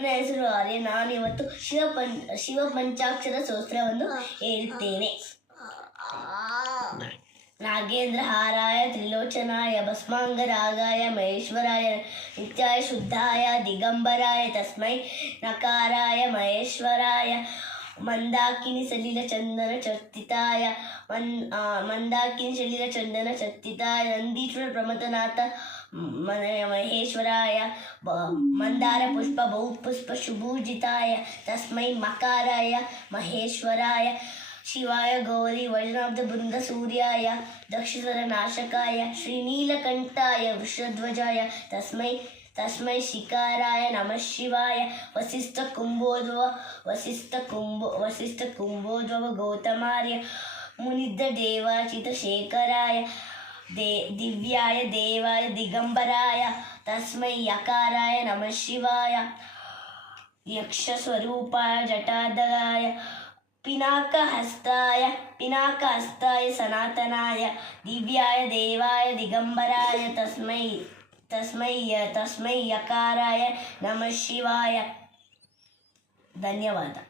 ನನ್ನ ಹೆಸರು ಆರ್ಯ. ನಾನು ಇವತ್ತು ಶಿವ ಪಂಚಾಕ್ಷರ ಸ್ತೋತ್ರವನ್ನು ಹೇಳ್ತೇನೆ. ನಾಗೇಂದ್ರ ಹಾರಾಯ ತ್ರಿಲೋಚನಾಯ ಭಸ್ಮಾಂಗರಾಗಾಯ ಮಹೇಶ್ವರಾಯ ನಿತ್ಯಾಯ ಶುದ್ಧಾಯ ದಿಗಂಬರಾಯ ತಸ್ಮೈ ನಕಾರಾಯ ಮಹೇಶ್ವರಾಯ ಮಂದಾಕಿನಿ ಸಲಿಲ ಚಂದನ ಚರ್ಚಿತಾಯ ಮಂದಾಕಿನಿ ಸಲಿಲ ಚಂದನ ಚರ್ಚಿತಾಯ ನಂದೀಶ್ವರ ಪ್ರಮಥನಾಥ ಮಹೇಶ್ವರಾಯ ಮಂದಾರ ಪುಷ್ಪ ಬಹುಪುಷ್ಪ ಶುಭೂಜಿತಾಯ ತಸ್ಮೈ ಮಕಾರಾಯ ಮಹೇಶ್ವರಾಯ ಶಿವಾಯ ಗೌರಿ ವೈಷ್ಣವ ಬೃಂದ ಸೂರ್ಯಾಯ ದಕ್ಷಿಣರ ನಾಶಕಾಯ ಶ್ರೀನೀಲಕಂಠಾಯ ವೃಷಧ್ವಜಾಯ ತಸ್ಮೈ ಶಿಕಾರಾಯ ನಮಃ ಶಿವಾಯ ವಸಿಷ್ಠ ಕುಂಭೋದ್ಭವ ಗೌತಮಾರ್ಯ ಮುನಿದ್ದ ದೇವಾಚಿತ ಶೇಖರಾಯ ದಿವ್ಯಾಯ ದೇವಾಯ ದಿಗಂಬರಾಯ ತಸ್ಮೈ ಯಕಾರಾಯ ನಮಃ ಶಿವಾಯ ಯಕ್ಷ ಸ್ವರೂಪಾಯ ಜಟಾಧರಾಯ ಪಿನಾಕಹಸ್ತಾಯ ಸನಾತನಾಯ ದಿವ್ಯಾಯ ದೇವಾಯ ದಿಗಂಬರಾಯ ತಸ್ಮೈ ಯಕಾರಾಯ ನಮಃ ಶಿವಾಯ. ಧನ್ಯವಾದ.